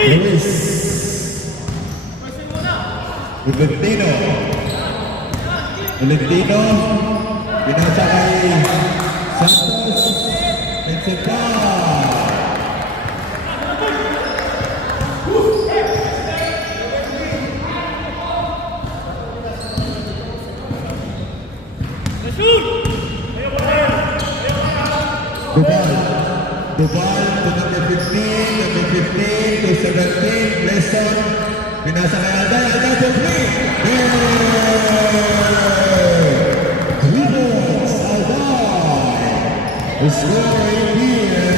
Luis. Valentino. Valentino. Binasa kay Santos. Mexica. Dubal to number 15 to 17, Lesson, binasa kay Alday, Alday to 3. Rebounds, Alday, scoring here,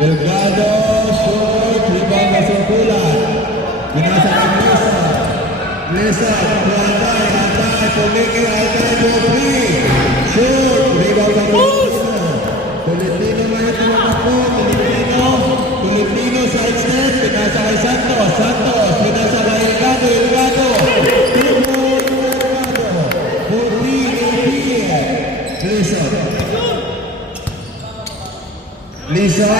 Delgado, short, rebound na Sumpulan, binasa kay Lesson, to Alday, Pumiki, Alday to 3. Shoot! Rebound ng Tolentino na ito ng ako. Tolentino side step. Pinasa kay Santos. Pinasa kay Elgado. Elgado. 14-18. Lison.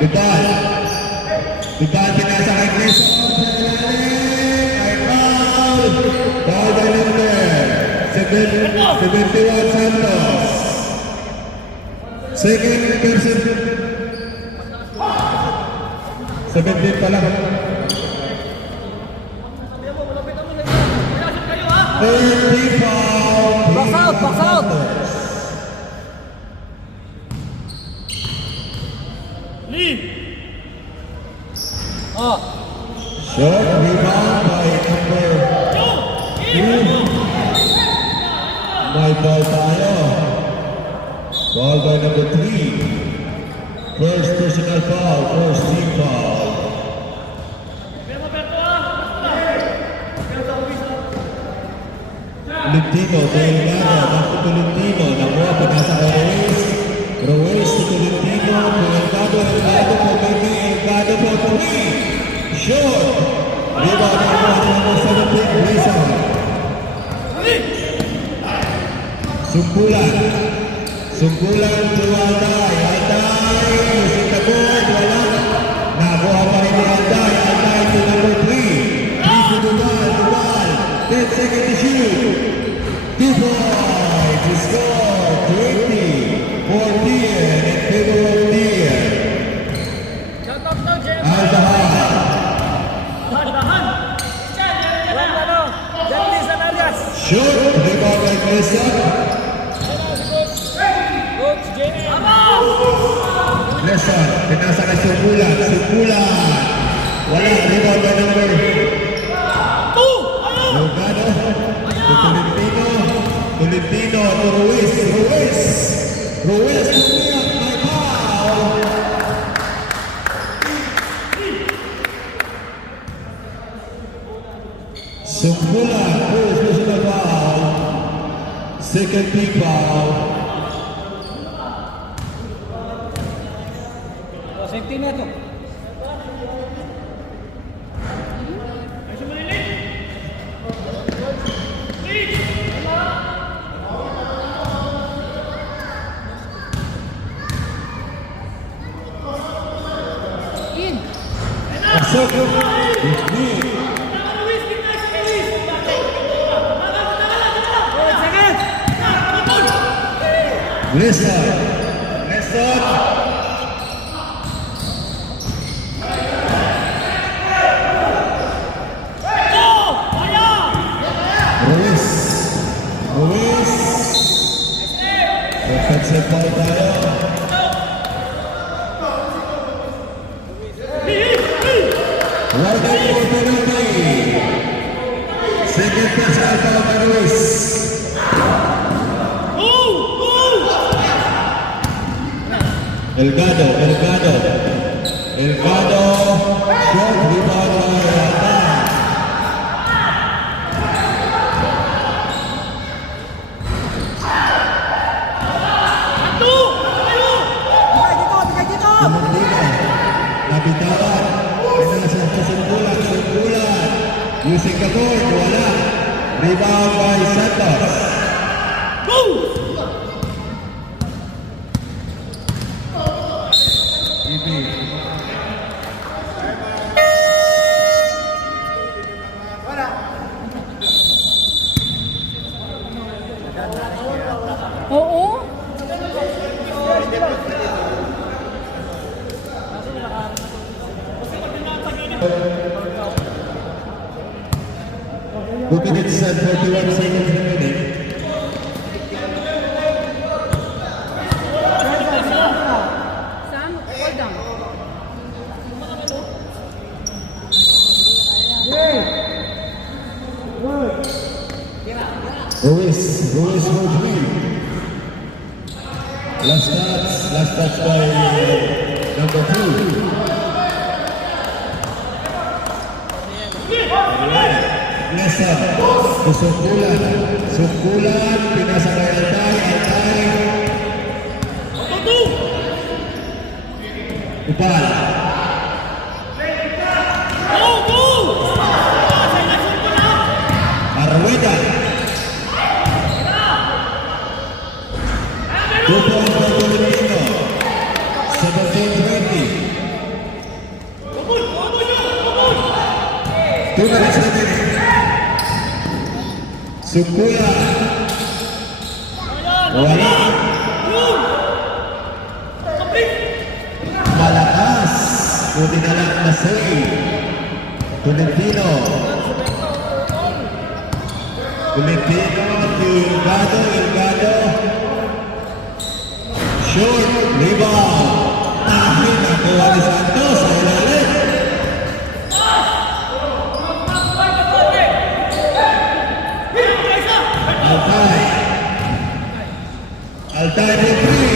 Dubal. Pinasa kay Lison. Foul by number 71 Santos. Second person. 17 pa lang. 30 foul. Box out. Leave. Short rebound by number 2. May ball tayo. Ball by number 3. First personal foul, first team foul. Tolentino, Delgado, Marco Tolentino, nakuha pa nasa kay Ruiz to Tolentino, Elgado po, Pumiki, Elgado po, 3. Short. Rebound number 17, Rizal. Sumpulan to Alday. Using the board, wala. Nakuha pa rin ni Alday to number 3. 3 to Dubal. 10 seconds to shoot. 2 points to score. 20 for Dian in favor of Dian. Aldahan. Shoot. Rebound by Grayson. Lesson, pinasa kay Sumpulan. Wala, rebound by number 2. Delgado, to Tolentino to Ruiz, tumiyak, may foul. Sumpulan, first personal foul, second team foul. Safety na to. Lesson. Ruiz. Offensive foul tayo. Warden for penalty. Second personal foul by Ruiz. Elgado, short rebound by Alday. Nabitawan, pinasa sa Sumpulan, using the board, wala. Rebound by Santos. Ruiz for 3. Last touch by number 2. Nesa, Sukulan, pinasa kay Altay. Upal. Arweda. 2 points for Tolentino. 17-20. 2 minutes remaining. Sukuya. Wala. Malakas. Buti na lang na save. Tolentino. Ilgado. Short. Rebound. Tahin nakuha ni Santos sa ilalim. Altay for 3.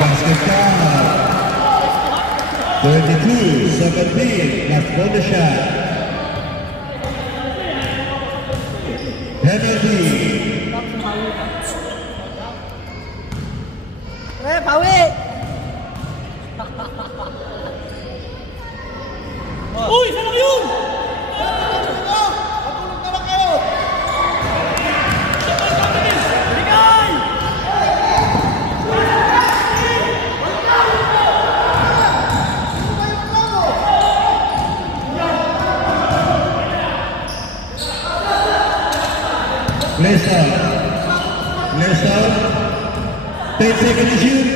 Basket count. 22-17. Last bonus shot. Penalty. Pawi! Uy, saan yun? Matulog na lang kayo! Bigay! Lesa. 10 seconds to shoot.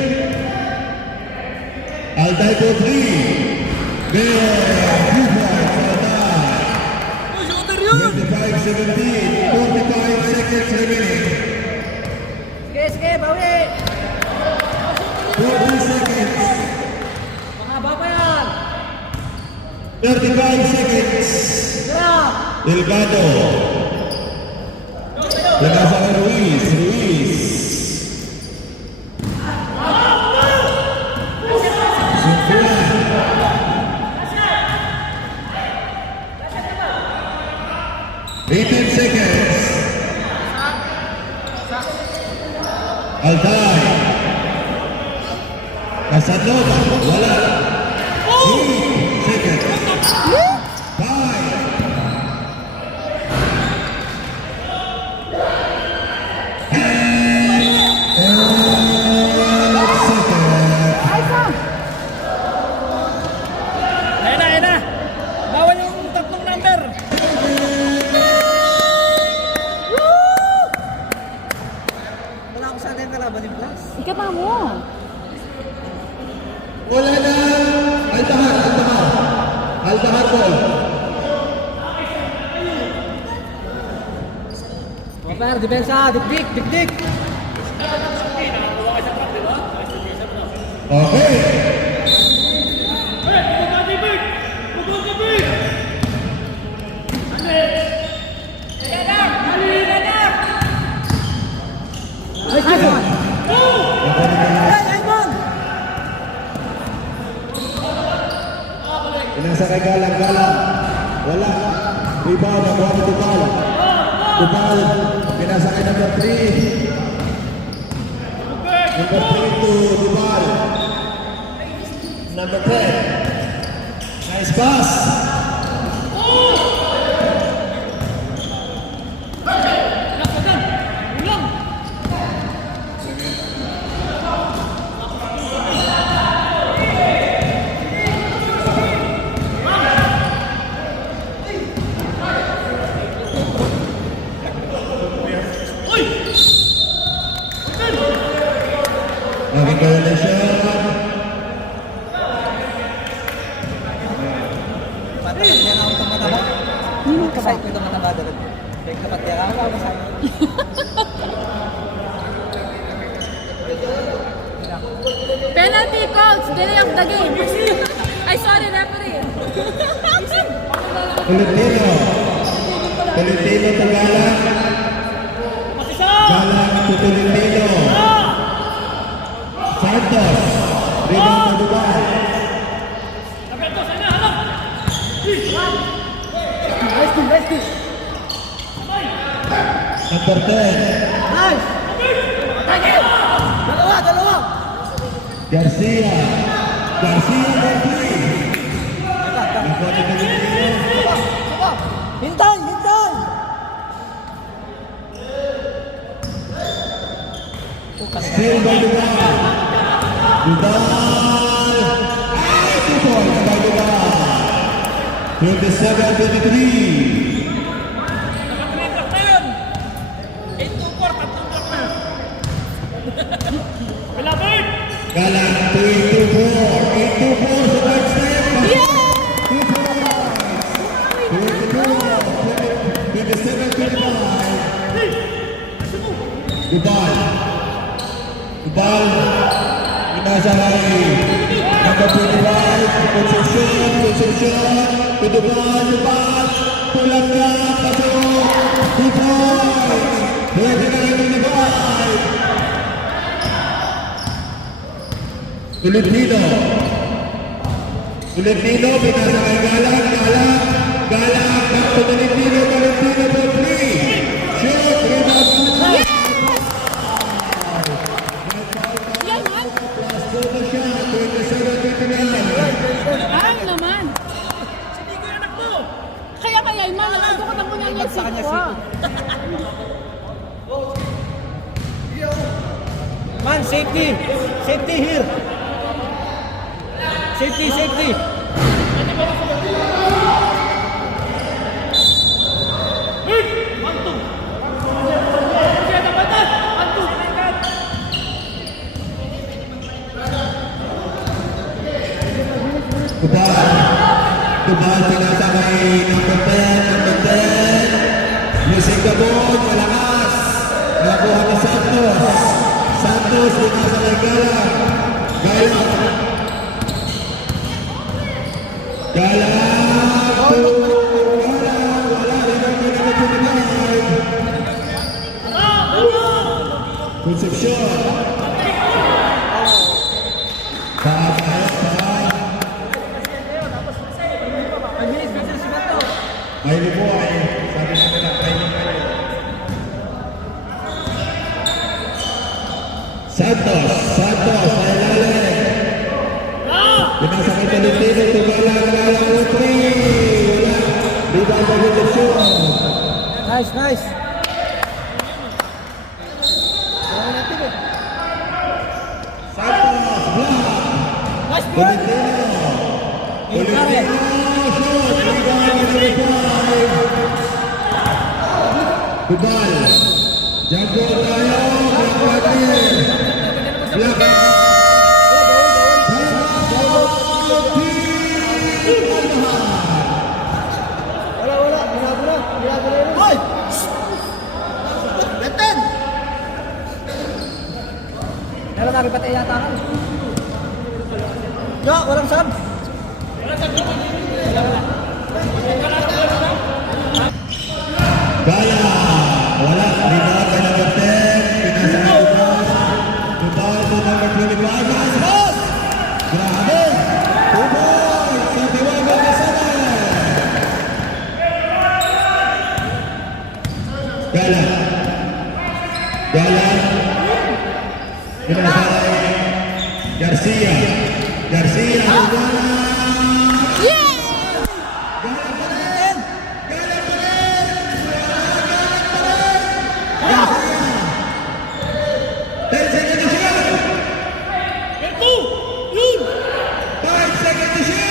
Altay for 3. There. 2 points. Altay. 25-17. 45 seconds remaining. Sige, Pawi! 40 seconds. Mahaba pa yan! 35 seconds. Tara! Delgado. Pinasa kay Ruiz. Sukulan. 18 seconds. Altay. Casanova. Wala. 8 seconds. 5. Ayan na! Bawal yung tatlong number! Wala akong sana yung kalaban yung plus. Ikata mo. Wala na. Altahar ball. Super, depensa! Dik! Okay. Pinasa kay Galang. Wala. Rebound. Nakuha ni Tupal. Pinasa kay number 3. Number 3 to Tupal. Number 10. Nice pass. Okay, violation. Patay niya na akong mataba. Kasay ko itong mataba doon. Kaya kapag niya ako kasay. Penalty calls. Delay of the game. Ay, sorry, referee. Tolentino. 10 Tolentino to Galang. Galang to Tolentino. Santos. Rebound to Dubai. Number 10. Nice! Dalawa! Garcia. Garcia for 3. Nakuha ni Tolentino. Hintay! Still by Dubai. Dubai. 2 points by Dubai. 27-23. Galang 8-4. 8-4 sa third step. 2 points. 27-25. Dubai. Inasa lagi. Number 25. Concepcion. To Dubai. Pulang ka. Pasok. 2 points. 29-25. Tolentino, pinasa kay Galang, back to Tolentino for 3. Shoot, rebound Dubai. Yan, man. Plus 2 na siya, 27-29. Ay, naman. Kaya, man, nakabukatan mo na yung Sa kanya, siko. Man, safety here. Safety. Dubai, pinasa kay number 10. Music Gabon, malakas. Nakuha ni Santos, pinasa kay Galang. Concepcion. Taas. Ay, Liboy. Sabi namin na kayo. Santos, ay lalim. Pinasa kay Tolentino, Galang 3. Wala. Rebound by Concepcion. Nice. Santos, block. Nice ball! Tolentino, shoot. Rebound by Dubai. Jago tayo. Black. Hoy! Benten! Meron namin pati yata kan. Ya, walang sab. Gaya. Wala. Rebound by number 10. Pinasa kay Dubai to number 25. Nice pass! Grabe! 2 points sa Tiwago Kasama. Galang. Pinasa kay Garcia. Yeah!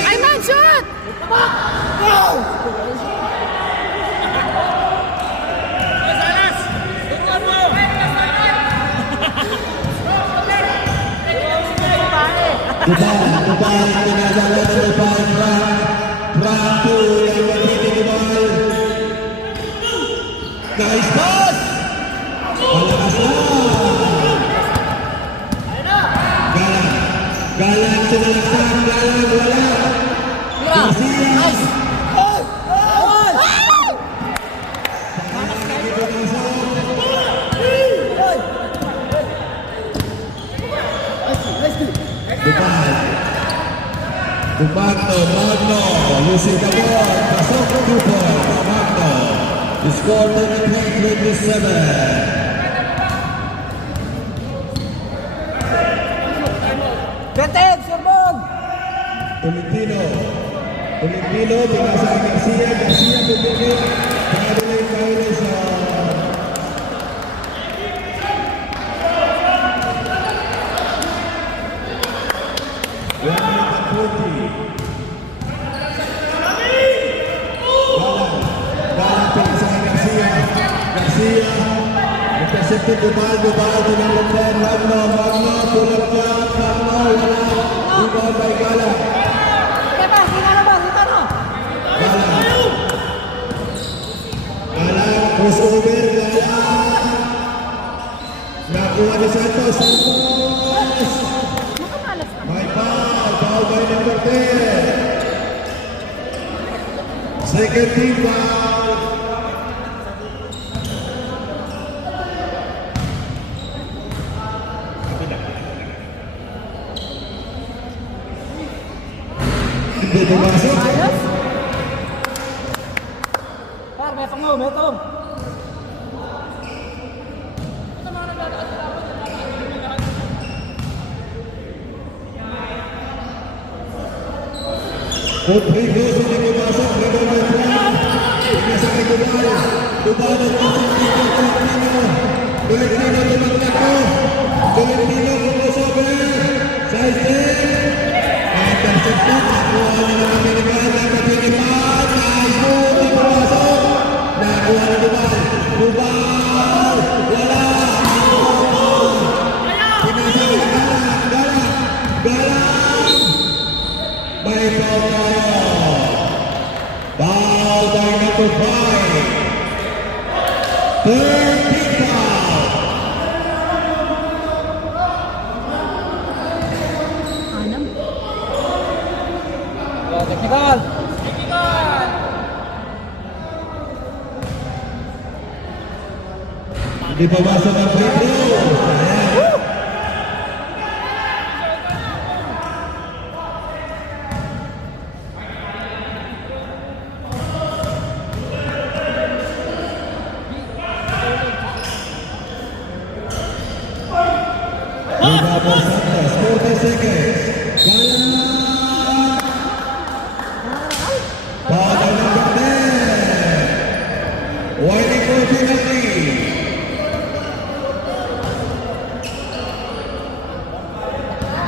Ay, man, shoot! Dubai, pinasa kay number 5. Frank to number 20 Dubai. Nice pass! Malakas na! Galang sinalaksan, wala. Garcia. Nice! Hoy! Magno, losing the ball, pasok ng 2 points, Magno. The score 23-27. 20, Surbon! Tolentino, pinasa kay Garcia bumili, pangalawa yung violation. Garcia, intercepted Duval, tinanong din, Magno, tulad niya, Magno, wala, rebound by Gala. Teka, sino ba? Gala, crossover, Gala. Nakuha ni Santos. Nakamalas ka. May foul by number 10. Second team foul. Hindi pumasok. Ayos? Par, metong. Rodrigo hindi pumasok. Rebound by Frank. Pinasa kay Duval. Duval at Tolentino tumatakbo. Tolentino crossover. Size 10. Intercepted. Nakuha niya ng American. Nakapinipan. Nice move. Hindi pumasok. Nakuha ni Duval. Duval. Wala. Pinasa kay Gala. May foul tayo. Foul by number 5. Third team foul. Anam. Technical! Hindi pa masok ang free throw. Ayan. Rebound by Santos. 40 seconds. Gala. Foul by number 10. Waiting for penalty.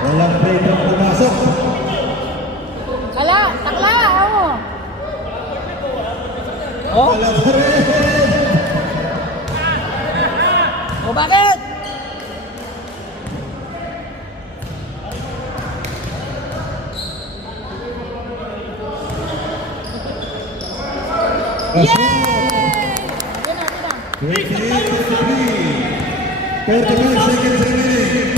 Walang free throw pumasok. Ala, takla, ako. Oh? Wala pa rin. O bakit? Yay! Yan na. 28-33. 45 seconds remaining.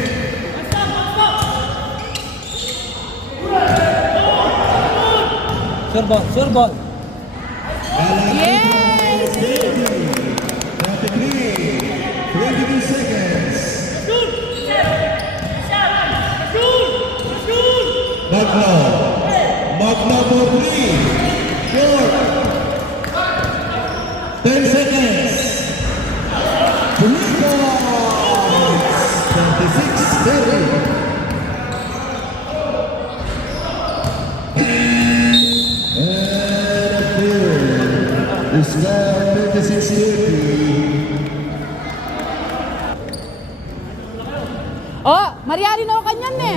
Surbon! Yes! 22 seconds. Magno for 3. Short. 10 seconds. 3 points. 26-30. The score 26-30. Oh, Mariali na ako kanyan eh.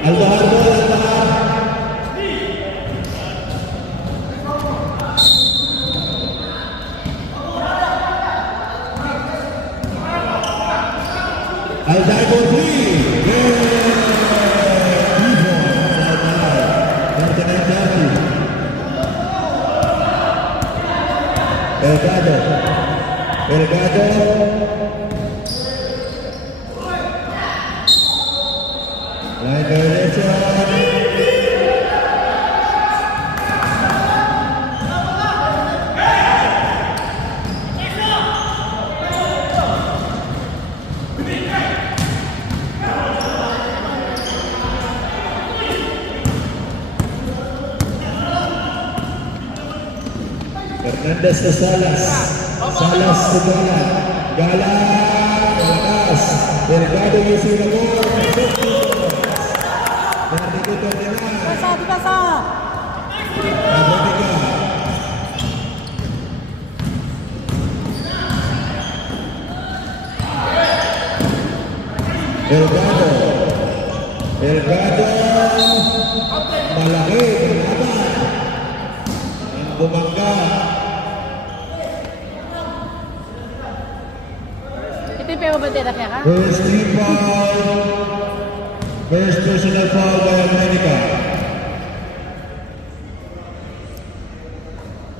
Aldahar bola, Aldahar. Aldahar for 3. Delgado. Line violation. Hernandez to Salas. Salas to Galang. Galang, malakas. Delgado using the ball. 32-29. Basa, basa! Adrotica. Delgado. Delgado. Malaki. Malaban. Ang bumangga. Ito yung pinababatera kaya ka? First team foul. First personal foul by America.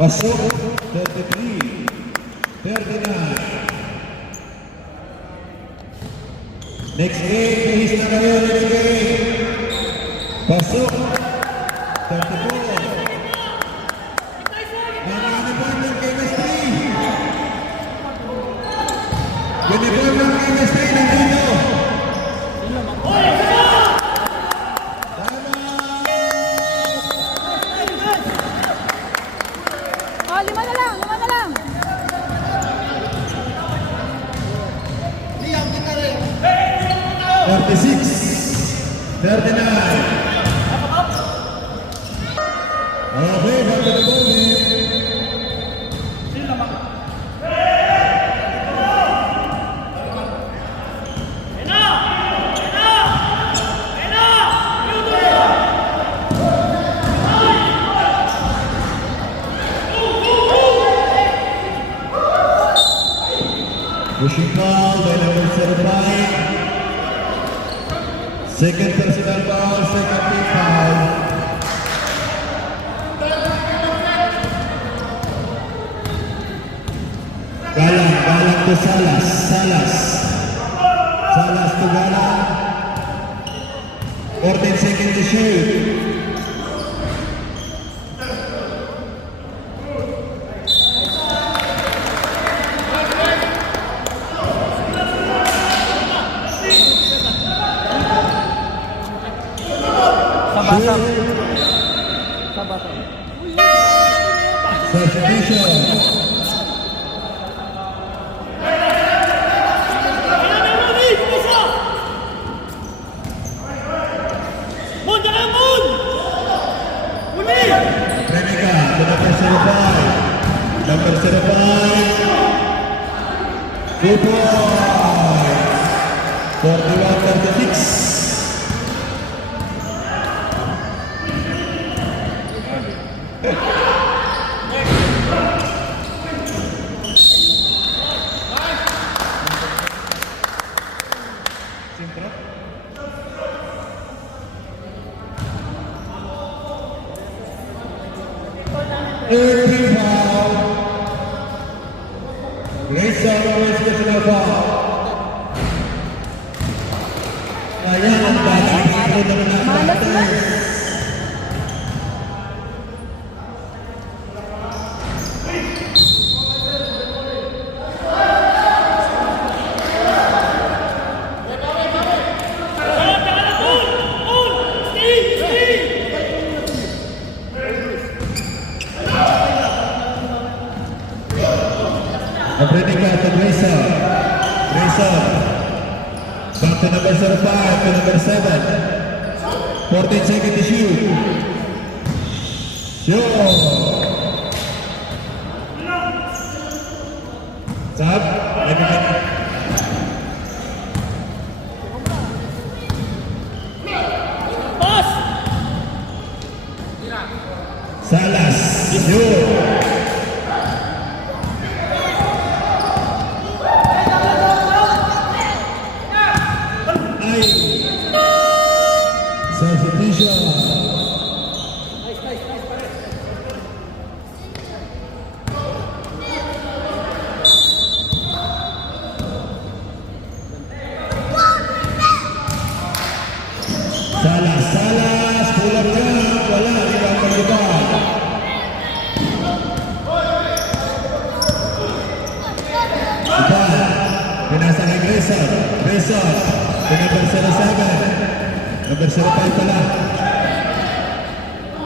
Pasok. 33. 39. Next game, bihis na kayo, next game. Pasok. 34. Ang uniform ng chemistry. Uniform ng chemistry nandito. Oh, lima na lang, lima na lang. Forty-six. 39. Okay, back to the ball game. Pushing foul by number 75. Second personal foul, second team foul. Galang to Salas. Salas to Galang. 14 seconds to shoot. Sabasa. Sabasa. Substitution. Renica to number 05. Number 05. 2 points. 41-36. Third team foul. Grayson always personal foul. Ayan ang balik. Ito naman ang balik. Renica to Grayson. Back to number 05 to number 7. 14 seconds to shoot. Shoot. Sab. Salas. Shoot. Substitution. Salas, pulang lang, wala, ibang pagkibag. Iba, pinasa kay Grayson, number 07, number 05 pala.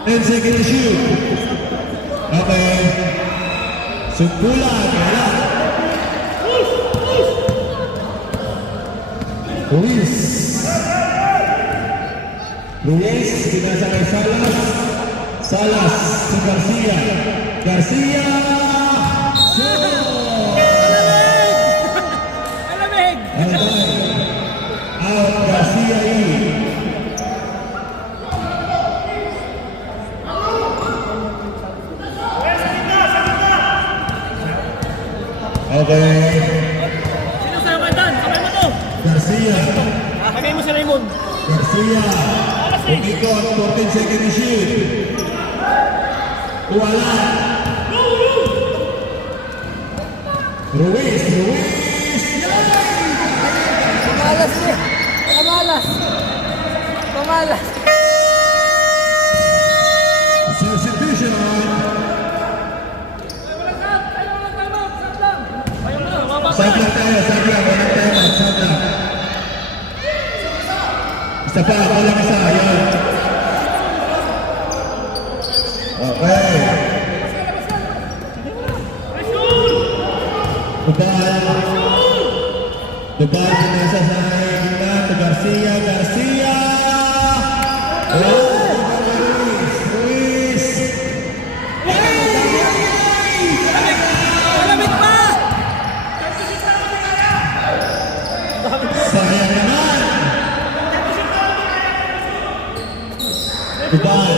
10 seconds to shoot. Okay. Sumpulan, wala. Ruiz. Ruiz, pinasa kay Salas. Salas, si Garcia. Garcia! Alamig! Out, Garcia in. Okay, Sino sa'yo ka dyan? Sabay mo to! Garcia. Sabay mo si Raymond. Garcia. Umikot, 14 second shoot. Wala. Ruiz, Ruiz. Kamalas eh! Kamalas! Kamalas! Substitution. Sab lang tayo, sab lang. Walang time, sab lang. Isa pa, walang isa. Ayan. Okay. Dubal pinasa sa gitna to Garcia, Garcia! Oh, Ruiz, Ruiz! Alamig pa! Sayang naman! Dubal!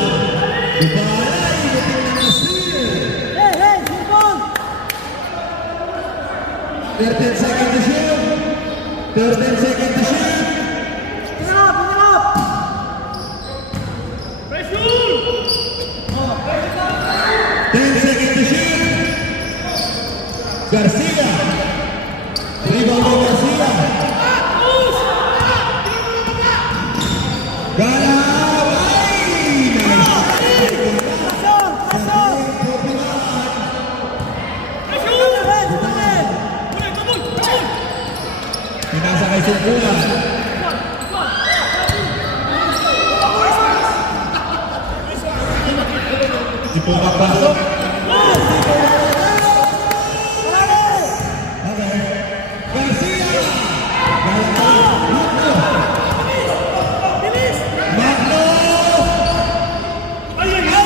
Dubal! Ay, dating na steal! Hey! Sipon! 13 seconds to shoot! 13 seconds to shoot! Pinarap! Pinarap! 10 seconds to shoot! Garcia! Rebound by Garcia! Galaway! Nice! Pasok! Pasok! Pinasa kay Sumpulan. Di po mapasok. Okay. Garcia! Magno! Magno!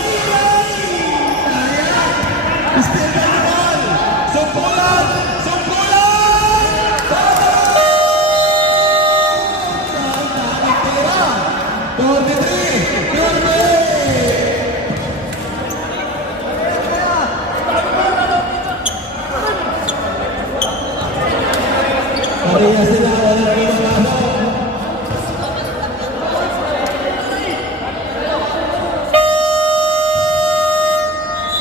Stephen Ball! Sumpulan! Sumpulan! 43! Pareha sila, walang pinapasok.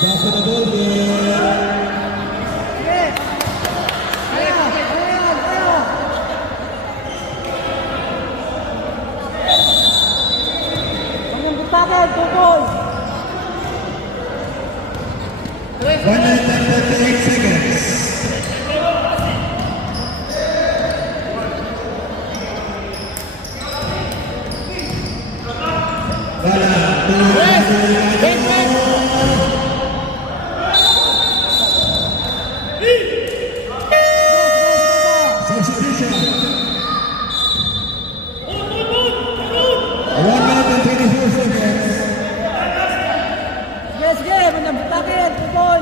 Back to the ball game. Butakan, tukol! 138 seconds. Substitution. 1 minute and 24 seconds. Sige, sige! Butakan, tukol!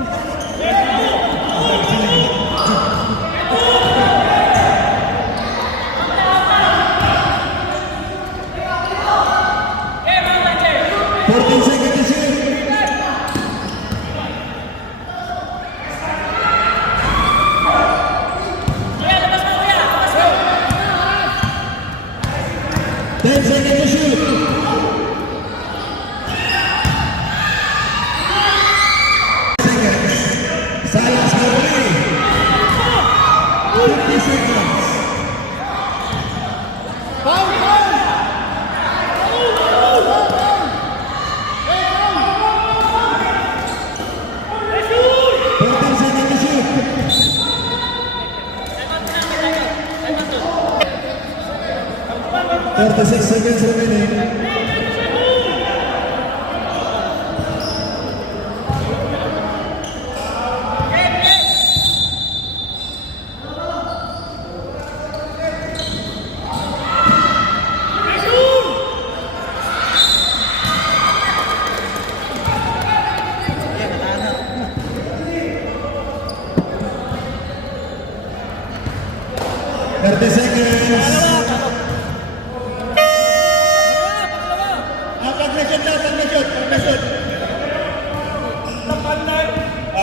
Salas Mabuli. 50 seconds. Thirty-six seconds remaining. 30 seconds. Pag na-shot daw, pag na-shot.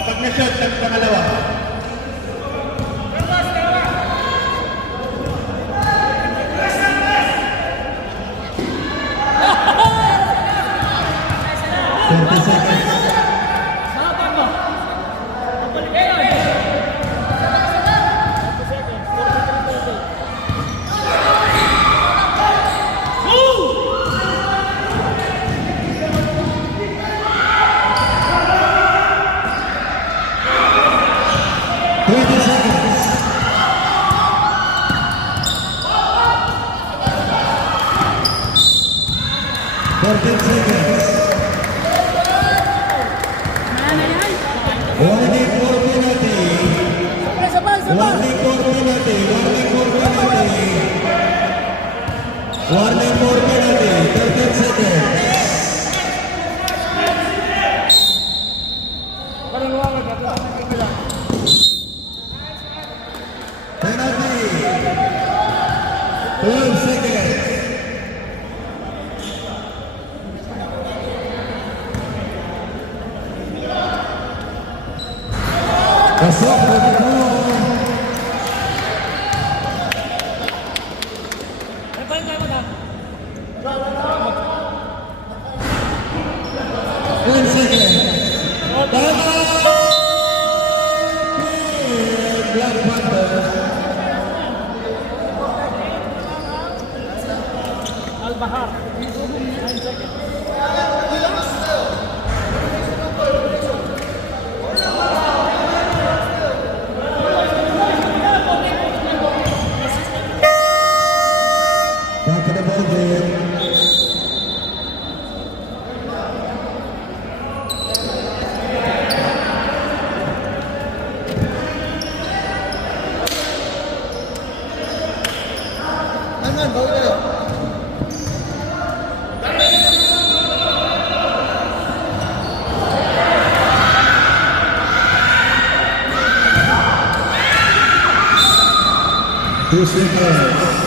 Pag na-shot, pangalawa. Warning for penalty. Warning for penalty. Warning for penalty. 13 seconds. Penalty. 12 seconds. Pasok na ito. One second. Tama! Black Panther. Al-Bahar. Back to the ball game. Two seconds.